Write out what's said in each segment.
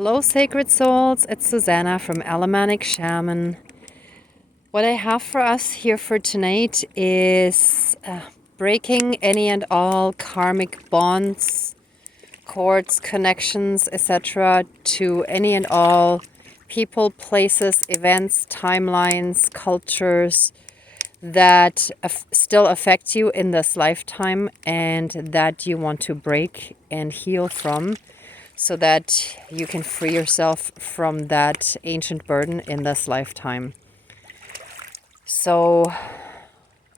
Hello, sacred souls. It's Susanna from Alamanic Shaman. What I have for us here for tonight is breaking any and all karmic bonds, cords, connections, etc. to any and all people, places, events, timelines, cultures that still affect you in this lifetime and that you want to break and heal from, so that you can free yourself from that ancient burden in this lifetime. So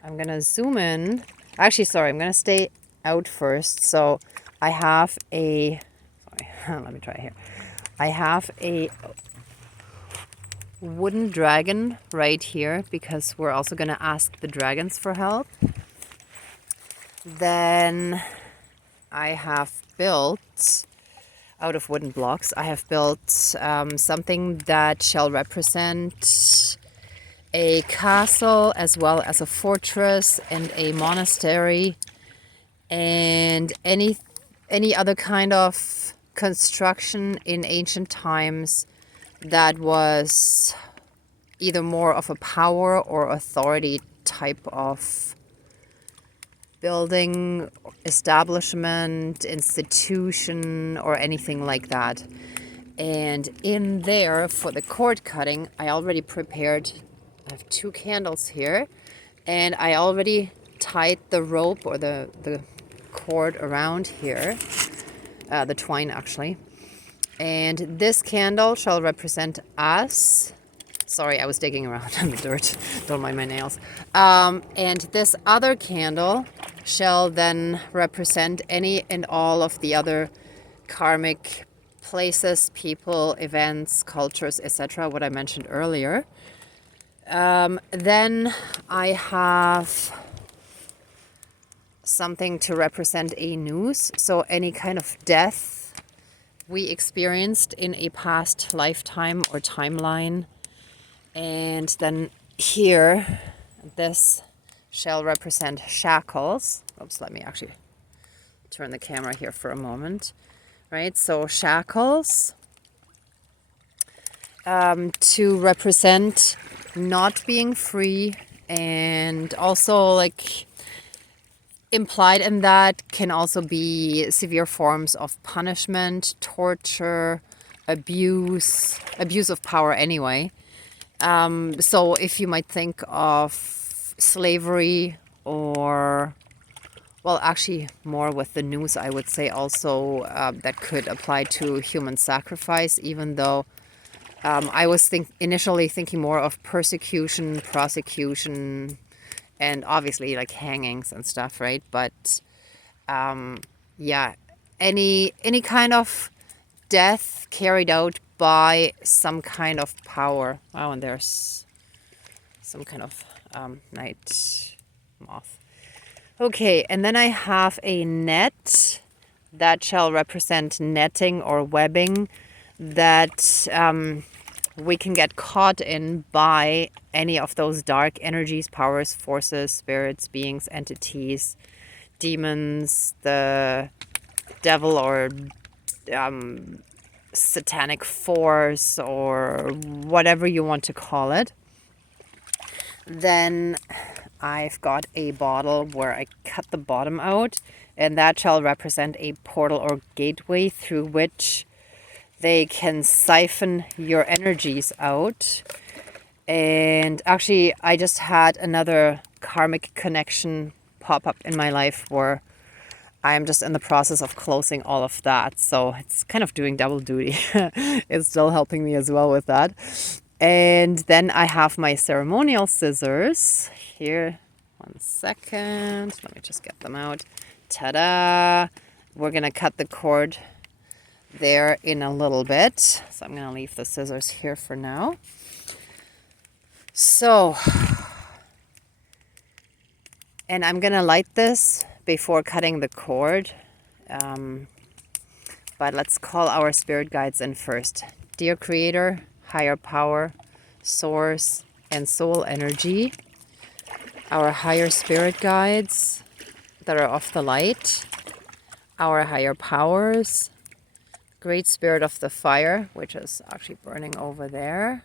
I'm going to zoom in. Actually, sorry, I'm going to stay out first. So I have sorry, let me try here. I have a wooden dragon right here because we're also going to ask the dragons for help. Then I have built, out of wooden blocks, I have built something that shall represent a castle as well as a fortress and a monastery and any other kind of construction in ancient times that was either more of a power or authority type of building, establishment, institution, or anything like that. And in there, for the cord cutting, I already prepared, I have 2 candles here, and I already tied the rope or the cord around here, the twine actually. And this candle shall represent us. Sorry, I was digging around in the dirt. Don't mind my nails. And this other candle shall then represent any and all of the other karmic places, people, events, cultures, etc. What I mentioned earlier. Then I have something to represent a noose. So any kind of death we experienced in a past lifetime or timeline. And then here, this shall represent shackles. Oops, let me actually turn the camera here for a moment. Right, so shackles to represent not being free, and also like implied in that can also be severe forms of punishment, torture, abuse of power anyway. So if you might think of slavery, or, well, actually more with the noose, I would say also that could apply to human sacrifice, even though I was initially thinking more of persecution, prosecution, and obviously like hangings and stuff, right? But yeah, any kind of death carried out by some kind of power. Oh, and there's some kind of night moth. Okay, and then I have a net that shall represent netting or webbing that we can get caught in by any of those dark energies, powers, forces, spirits, beings, entities, demons, the devil, or satanic force, or whatever you want to call it. Then I've got a bottle where I cut the bottom out, and that shall represent a portal or gateway through which they can siphon your energies out. And actually, I just had another karmic connection pop up in my life where I'm just in the process of closing all of that. So it's kind of doing double duty. It's still helping me as well with that. And then I have my ceremonial scissors here. 1 second. Let me just get them out. Ta-da! We're going to cut the cord there in a little bit. So I'm going to leave the scissors here for now. So, and I'm going to light this before cutting the cord. But let's call our spirit guides in first. Dear Creator, higher power, source, and soul energy, our higher spirit guides that are of the light, our higher powers, Great Spirit of the Fire, which is actually burning over there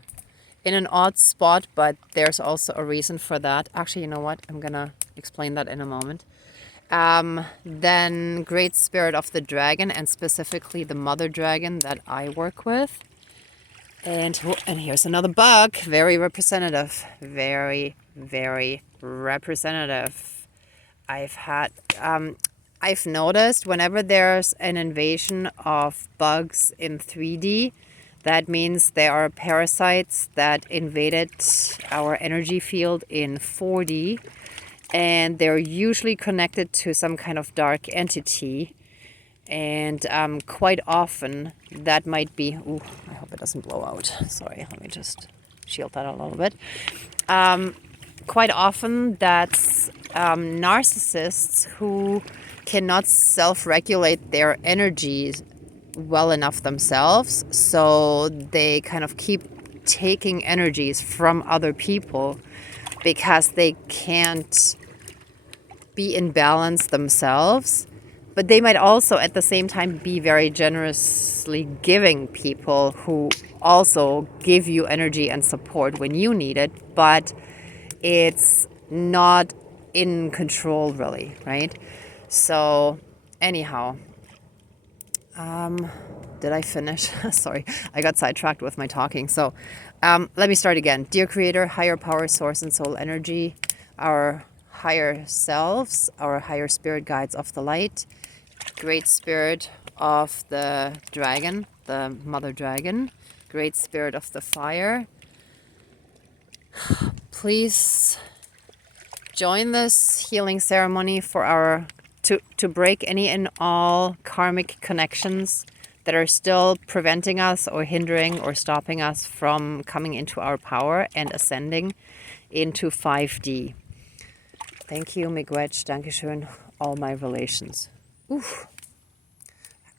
in an odd spot, but there's also a reason for that. Actually, you know what? I'm gonna explain that in a moment. Then Great Spirit of the Dragon, and specifically the Mother Dragon that I work with. And here's another bug, very representative, very, very representative. I've noticed whenever there's an invasion of bugs in 3D, that means there are parasites that invaded our energy field in 4D, and they're usually connected to some kind of dark entity. And quite often that might be, ooh, I hope it doesn't blow out. Sorry, let me just shield that a little bit. Quite often that's narcissists who cannot self-regulate their energies well enough themselves, so they kind of keep taking energies from other people because they can't be in balance themselves. But they might also at the same time be very generously giving people who also give you energy and support when you need it, but it's not in control really, right? So anyhow, did I finish? Sorry, I got sidetracked with my talking. So let me start again. Dear Creator, higher power, source, and soul energy, our higher selves, our higher spirit guides of the light, Great Spirit of the Dragon, the Mother Dragon, Great Spirit of the Fire, please join this healing ceremony for our to break any and all karmic connections that are still preventing us or hindering or stopping us from coming into our power and ascending into 5D. Thank you, Miigwech, Dankeschön, all my relations. Oof.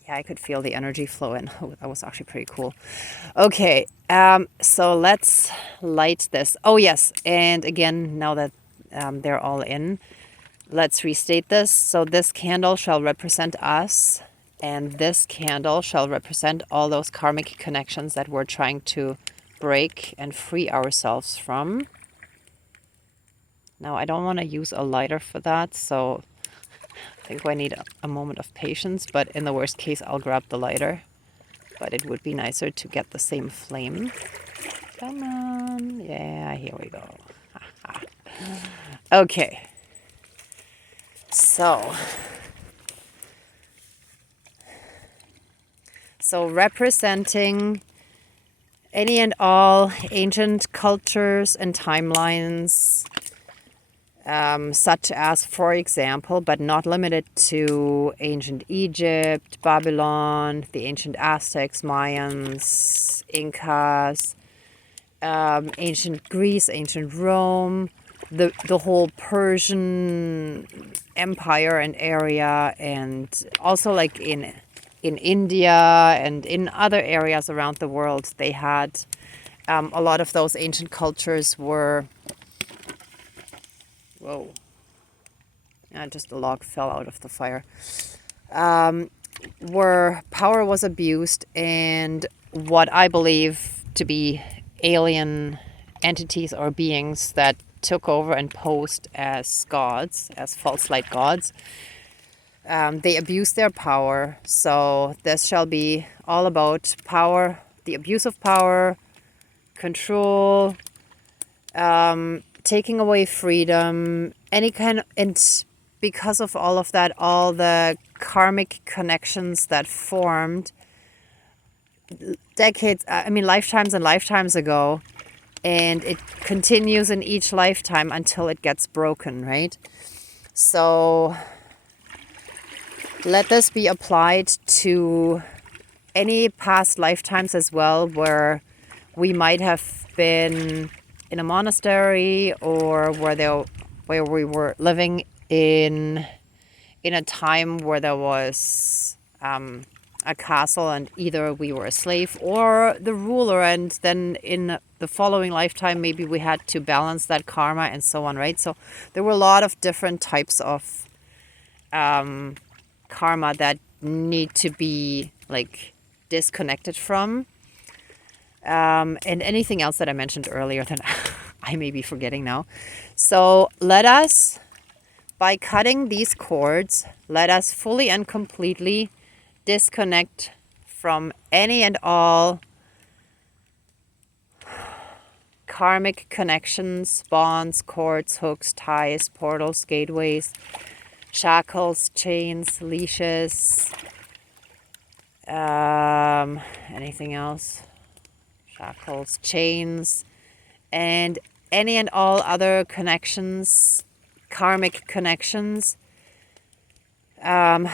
Yeah, I could feel the energy flow in. Oh, that was actually pretty cool. Okay, so let's light this. Oh yes, and again, now that they're all in, let's restate this. So this candle shall represent us, and this candle shall represent all those karmic connections that we're trying to break and free ourselves from. Now, I don't want to use a lighter for that, so I think I need a moment of patience, but in the worst case, I'll grab the lighter. But it would be nicer to get the same flame. Come on. Yeah, here we go. Okay. So representing any and all ancient cultures and timelines, such as, for example, but not limited to ancient Egypt, Babylon, the ancient Aztecs, Mayans, Incas, ancient Greece, ancient Rome, the whole Persian Empire and area, and also like in India and in other areas around the world, they had a lot of those ancient cultures were. Whoa. Yeah, just a log fell out of the fire. Where power was abused and what I believe to be alien entities or beings that took over and posed as gods, as false light gods, they abused their power. So this shall be all about power, the abuse of power, control, taking away freedom, any kind of, and because of all of that, all the karmic connections that formed decades, lifetimes and lifetimes ago, and it continues in each lifetime until it gets broken, right? So let this be applied to any past lifetimes as well, where we might have been in a monastery, or where we were living in a time where there was a castle, and either we were a slave or the ruler, and then in the following lifetime maybe we had to balance that karma and so on, right? So there were a lot of different types of karma that need to be like disconnected from. And anything else that I mentioned earlier that I may be forgetting now. So let us, by cutting these cords, let us fully and completely disconnect from any and all karmic connections, bonds, cords, hooks, ties, portals, gateways, shackles, chains, leashes, anything else, shackles, chains, and any and all other connections, karmic connections, at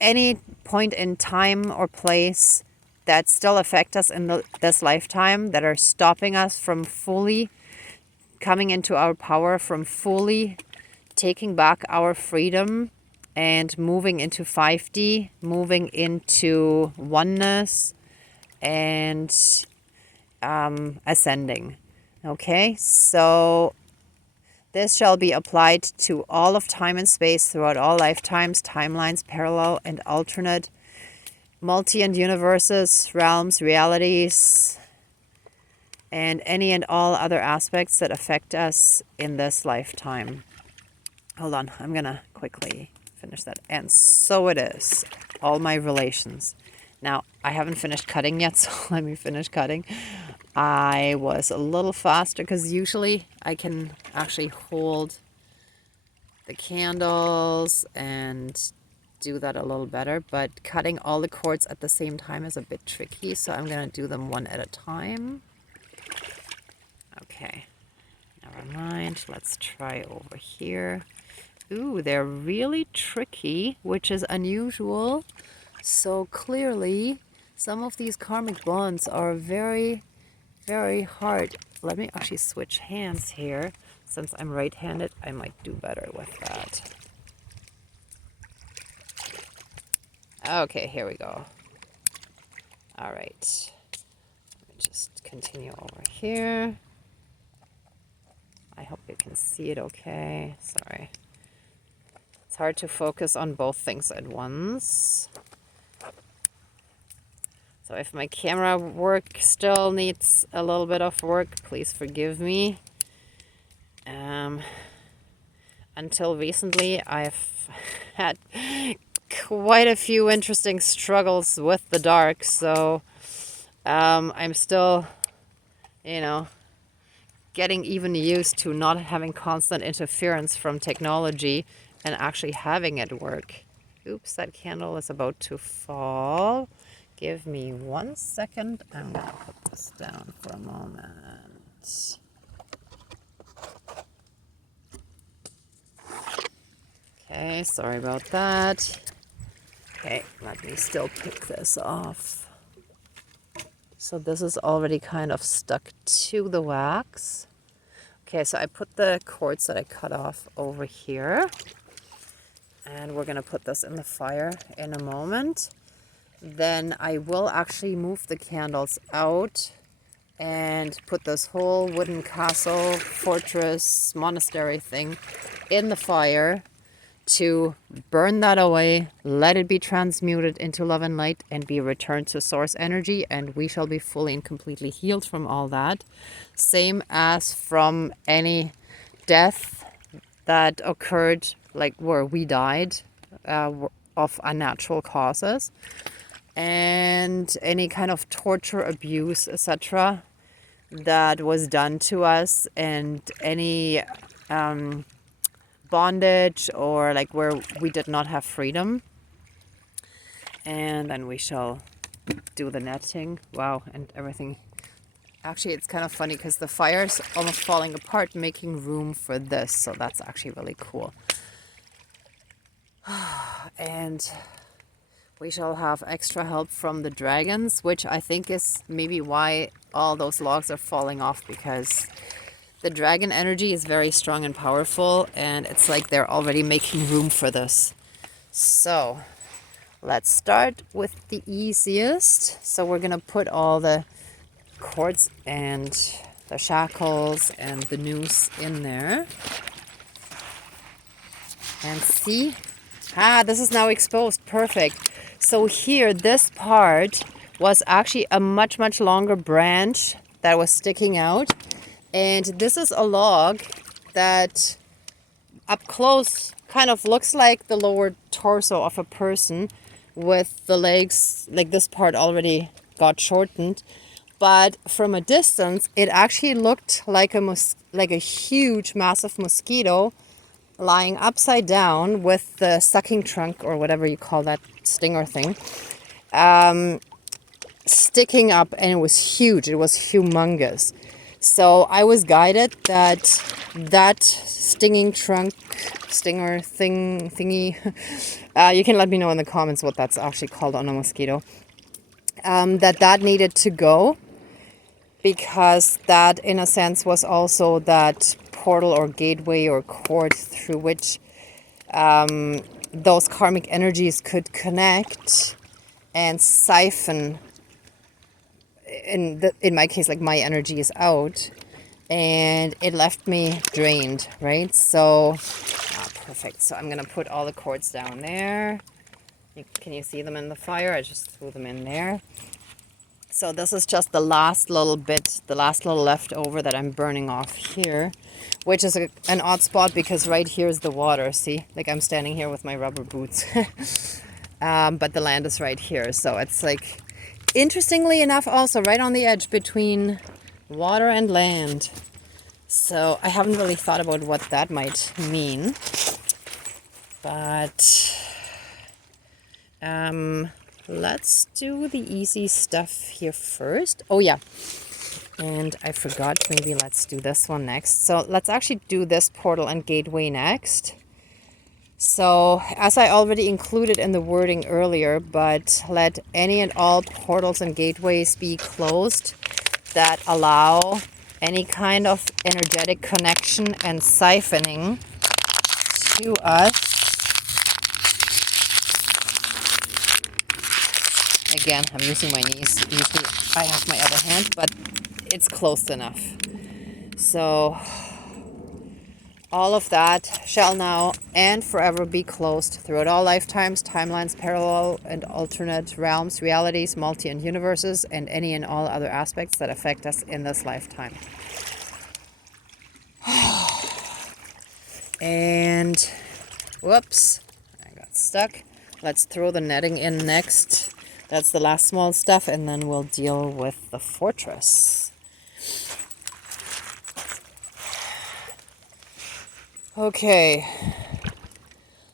any point in time or place that still affect us in this lifetime, that are stopping us from fully coming into our power, from fully taking back our freedom and moving into 5D, moving into oneness and ascending. Okay, so this shall be applied to all of time and space throughout all lifetimes, timelines, parallel and alternate, multi and universes, realms, realities, and any and all other aspects that affect us in this lifetime. Hold on, I'm gonna quickly finish that. And so it is, all my relations. Now, I haven't finished cutting yet, so let me finish cutting. I was a little faster because usually I can actually hold the candles and do that a little better, but cutting all the cords at the same time is a bit tricky, so I'm going to do them one at a time. Okay, never mind. Let's try over here. Ooh, they're really tricky, which is unusual. So clearly, some of these karmic bonds are very, very hard. Let me actually switch hands here. Since I'm right-handed, I might do better with that. Okay, here we go. All right. Let me just continue over here. I hope you can see it okay. Sorry. It's hard to focus on both things at once. So if my camera work still needs a little bit of work, please forgive me. Until recently, I've had quite a few interesting struggles with the dark, so I'm still, getting even used to not having constant interference from technology and actually having it work. Oops, that candle is about to fall. Give me 1 second. I'm gonna put this down for a moment. Okay, sorry about that. Okay, let me still pick this off. So this is already kind of stuck to the wax. Okay, so I put the cords that I cut off over here. And we're gonna put this in the fire in a moment. Then I will actually move the candles out and put this whole wooden castle, fortress, monastery thing in the fire to burn that away, let it be transmuted into love and light and be returned to source energy, and we shall be fully and completely healed from all that. Same as from any death that occurred, like where we died of unnatural causes, and any kind of torture, abuse, etc. that was done to us, and any bondage or like where we did not have freedom. And then we shall do the netting. Wow, and everything. Actually, it's kind of funny because the fire's almost falling apart, making room for this. So that's actually really cool. And we shall have extra help from the dragons, which I think is maybe why all those logs are falling off, because the dragon energy is very strong and powerful, and it's like they're already making room for this. So let's start with the easiest. So we're gonna put all the cords and the shackles and the noose in there. And see, this is now exposed. Perfect. So here, this part was actually a much, much longer branch that was sticking out. And this is a log that up close kind of looks like the lower torso of a person with the legs, like this part already got shortened. But from a distance, it actually looked like a huge, massive mosquito lying upside down with the sucking trunk, or whatever you call that stinger thing, sticking up, and it was huge. It was humongous. So I was guided that that stinging trunk, stinger thingy, you can let me know in the comments what that's actually called on a mosquito, that needed to go, because that in a sense was also that portal or gateway or cord through which those karmic energies could connect and siphon, in my case, like my energy is out, and it left me drained, right? So perfect. So I'm gonna put all the cords down there. Can you see them in the fire? I just threw them in there. So this is just the last little bit, the last little leftover that I'm burning off here, which is an odd spot because right here is the water. See, like I'm standing here with my rubber boots, but the land is right here. So it's like, interestingly enough, also right on the edge between water and land. So I haven't really thought about what that might mean, but let's do the easy stuff here first. Oh yeah, and I forgot, maybe let's do this one next. So let's actually do this portal and gateway next. So as I already included in the wording earlier, but let any and all portals and gateways be closed that allow any kind of energetic connection and siphoning to us. Again, I'm using my knees. Usually I have my other hand, but it's close enough. So all of that shall now and forever be closed throughout all lifetimes, timelines, parallel and alternate realms, realities, multi and universes, and any and all other aspects that affect us in this lifetime. And whoops, I got stuck. Let's throw the netting in next. That's the last small stuff, and then we'll deal with the fortress. Okay.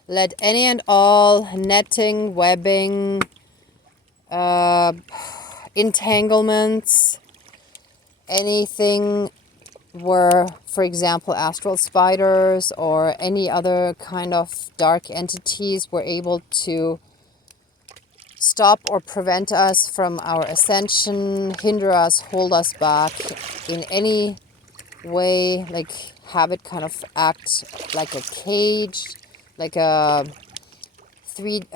Let any and all netting, webbing, entanglements, anything where, for example, astral spiders or any other kind of dark entities were able to stop or prevent us from our ascension, hinder us, hold us back in any way, like have it kind of act like a cage, like a third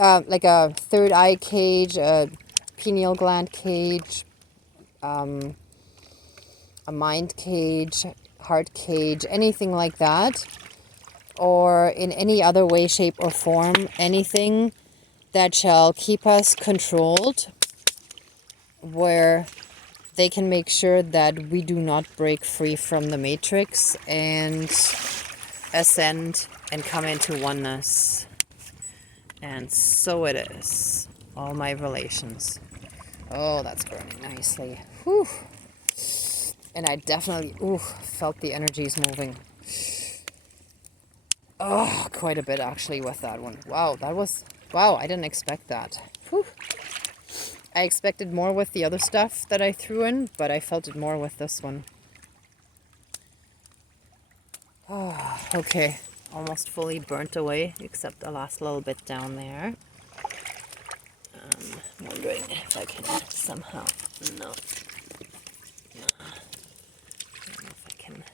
eye cage, a pineal gland cage, a mind cage, heart cage, anything like that, or in any other way, shape, or form, anything that shall keep us controlled, where they can make sure that we do not break free from the matrix and ascend and come into oneness. And so it is. All my relations. Oh, that's burning nicely. Whew. And I definitely felt the energies moving. Oh, quite a bit actually with that one. Wow, I didn't expect that. Whew. I expected more with the other stuff that I threw in, but I felt it more with this one. Oh, okay. Almost fully burnt away, except the last little bit down there. I'm wondering if I can somehow... No. I don't know if I can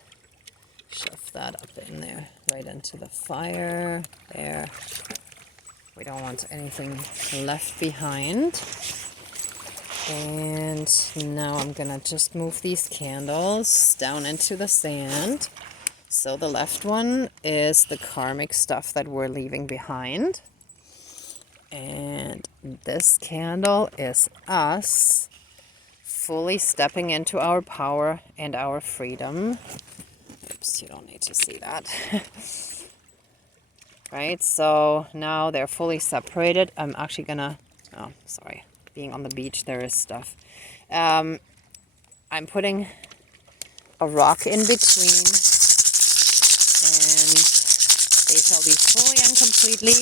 shove that up in there, right into the fire. There. We don't want anything left behind. And now I'm gonna just move these candles down into the sand. So the left one is the karmic stuff that we're leaving behind. And this candle is us fully stepping into our power and our freedom. Oops, you don't need to see that. Right, so now they're fully separated. I'm actually gonna, oh, sorry, being on the beach, there is stuff. I'm putting a rock in between, and they shall be fully and completely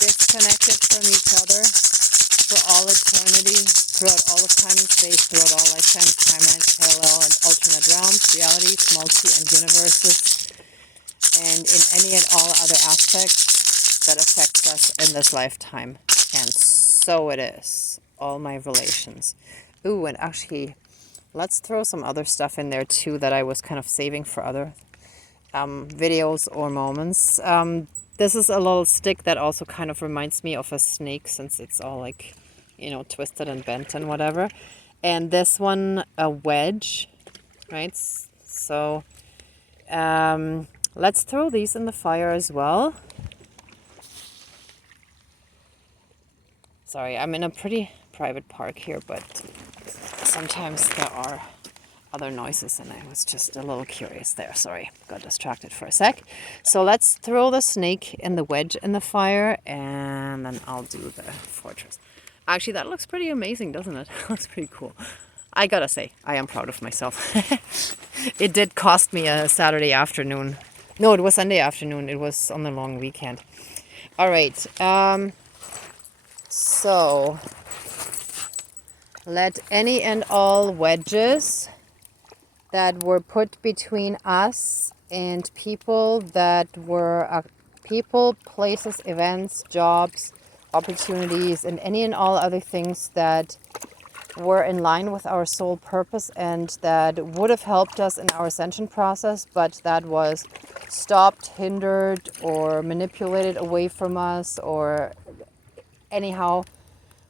disconnected from each other for all eternity, throughout all of time and space, throughout all lifetimes, timelines, parallel and alternate realms, realities, multi and universes, and in any and all other aspects that affects us in this lifetime. And so it is. All my relations. Ooh, and actually, let's throw some other stuff in there too that I was kind of saving for other videos or moments. This is a little stick that also kind of reminds me of a snake, since it's all like, you know, twisted and bent and whatever. And this one, a wedge, right? So let's throw these in the fire as well. Sorry, I'm in a pretty private park here, but sometimes there are other noises, and I was just a little curious there. Sorry, got distracted for a sec. So let's throw the snake and the wedge in the fire, and then I'll do the fortress. Actually, that looks pretty amazing, doesn't it? Looks pretty cool. I gotta say, I am proud of myself. It did cost me a Saturday afternoon. No, it was Sunday afternoon. It was on the long weekend. All right. So let any and all wedges that were put between us and people that were people, places, events, jobs, opportunities, and any and all other things that were in line with our soul purpose and that would have helped us in our ascension process, but that was stopped, hindered, or manipulated away from us, or anyhow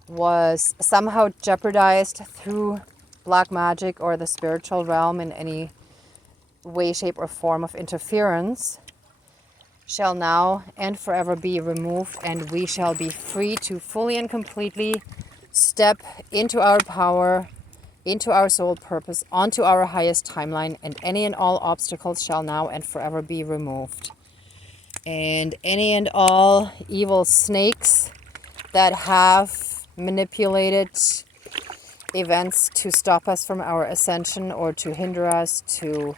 was somehow jeopardized through black magic or the spiritual realm in any way, shape, or form of interference, shall now and forever be removed, and we shall be free to fully and completely step into our power, into our soul purpose, onto our highest timeline, and any and all obstacles shall now and forever be removed. And any and all evil snakes that have manipulated events to stop us from our ascension, or to hinder us, to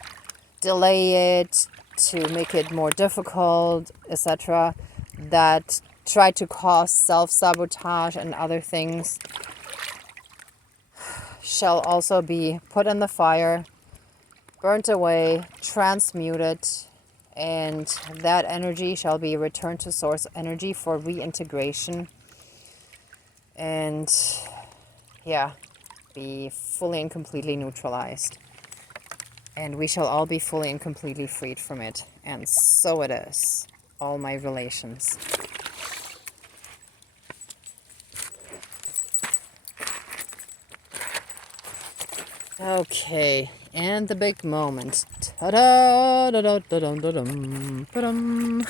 delay it, to make it more difficult, etc., that try to cause self-sabotage and other things, shall also be put in the fire, burnt away, transmuted, and that energy shall be returned to source energy for reintegration, and yeah, be fully and completely neutralized. And we shall all be fully and completely freed from it. And so it is. All my relations. Okay, and the big moment. Ta-da! Da-da-da-dum-da-dum. Ba-dum.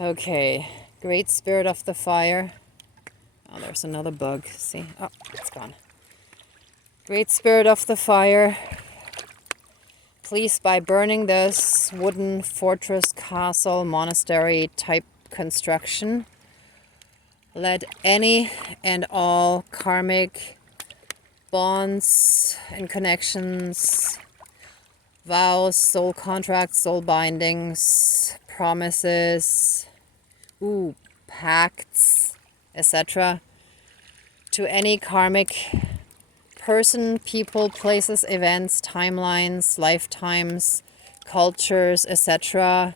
Okay, Great Spirit of the Fire. Oh, there's another bug. See? Oh, it's gone. Great Spirit of the Fire. Please, by burning this wooden fortress, castle, monastery type construction, let any and all karmic bonds and connections, vows, soul contracts, soul bindings, promises, pacts, etc., to any karmic person, people, places, events, timelines, lifetimes, cultures, etc.,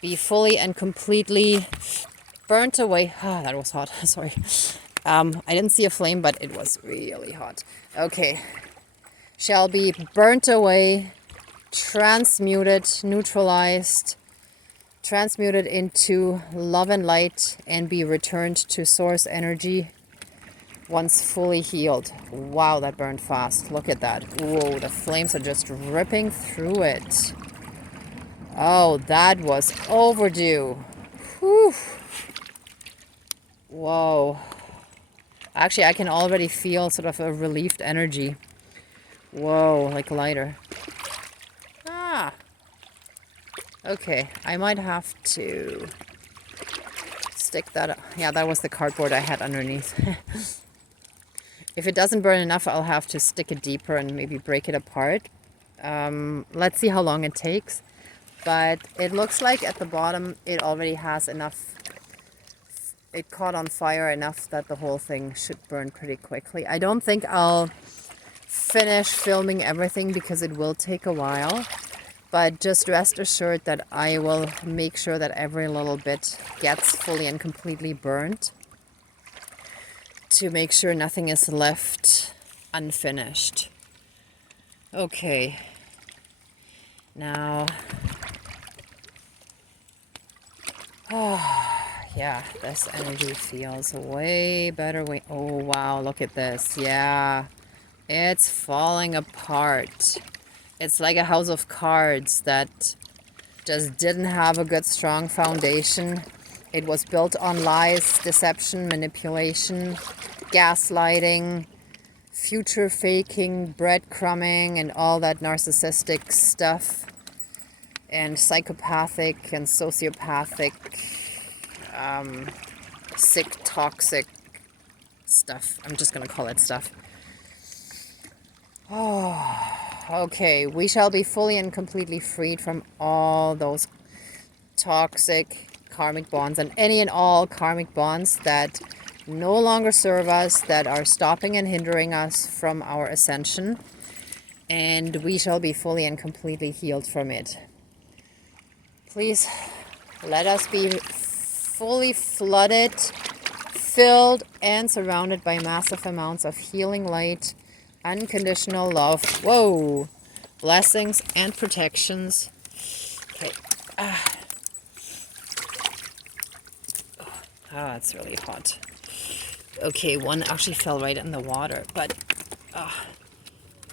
be fully and completely burnt away. Ah, that was hot. Sorry. I didn't see a flame, but it was really hot. Okay. Shall be burnt away, transmuted, neutralized, transmuted into love and light, and be returned to source energy once fully healed. Wow, that burned fast. Look at that. Whoa, the flames are just ripping through it. Oh, that was overdue. Whew. Whoa. Actually, I can already feel sort of a relieved energy. Whoa, like lighter. Ah. Okay, I might have to stick that up. Yeah, that was the cardboard I had underneath. If it doesn't burn enough, I'll have to stick it deeper and maybe break it apart. Let's see how long it takes. But it looks like at the bottom it already has enough. It caught on fire enough that the whole thing should burn pretty quickly. I don't think I'll finish filming everything because it will take a while. But just rest assured that I will make sure that every little bit gets fully and completely burnt, to make sure nothing is left unfinished. Okay. Now, yeah, this energy feels way better. Oh, wow, look at this. Yeah, it's falling apart. It's like a house of cards that just didn't have a good, strong foundation. It was built on lies, deception, manipulation, gaslighting, future faking, breadcrumbing, and all that narcissistic stuff, and psychopathic and sociopathic, sick, toxic stuff. I'm just going to call it stuff. Oh, okay. We shall be fully and completely freed from all those toxic karmic bonds and any and all karmic bonds that no longer serve us, that are stopping and hindering us from our ascension. And we shall be fully and completely healed from it. Please let us be fully flooded, filled, and surrounded by massive amounts of healing light, unconditional love, whoa, blessings and protections. Okay. Ah, it's really hot. Okay, one actually fell right in the water, but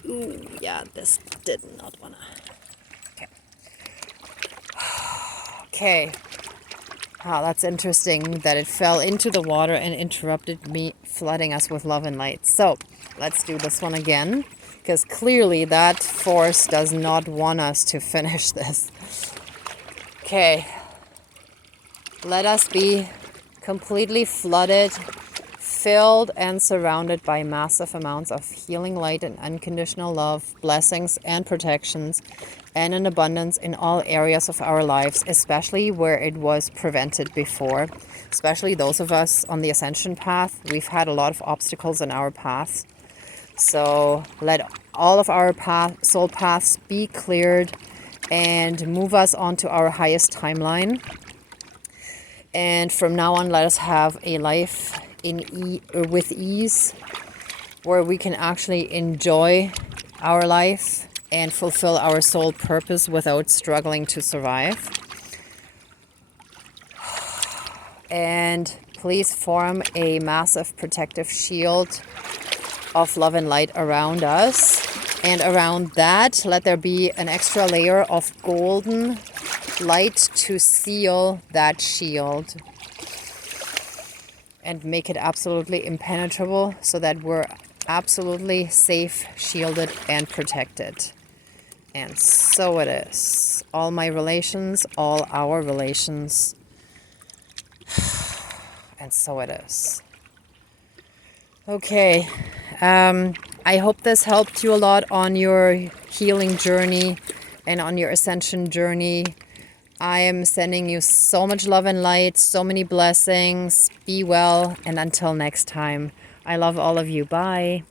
ooh, yeah, this did not wanna. Okay. Okay. Ah, that's interesting that it fell into the water and interrupted me, flooding us with love and light. So let's do this one again, because clearly that force does not want us to finish this. Okay. Let us be completely flooded, filled, and surrounded by massive amounts of healing light and unconditional love, blessings and protections, and an abundance in all areas of our lives, especially where it was prevented before. Especially those of us on the ascension path. We've had a lot of obstacles in our paths. So let all of our soul paths be cleared and move us onto our highest timeline. And from now on, let us have a life with ease, where we can actually enjoy our life and fulfill our soul purpose without struggling to survive. And please form a massive protective shield of love and light around us. And around that, let there be an extra layer of golden light to seal that shield and make it absolutely impenetrable, so that we're absolutely safe, shielded, and protected. And so it is. All my relations, all our relations. And so it is. Okay. I hope this helped you a lot on your healing journey and on your ascension journey. I am sending you so much love and light, so many blessings. Be well, and until next time, I love all of you. Bye.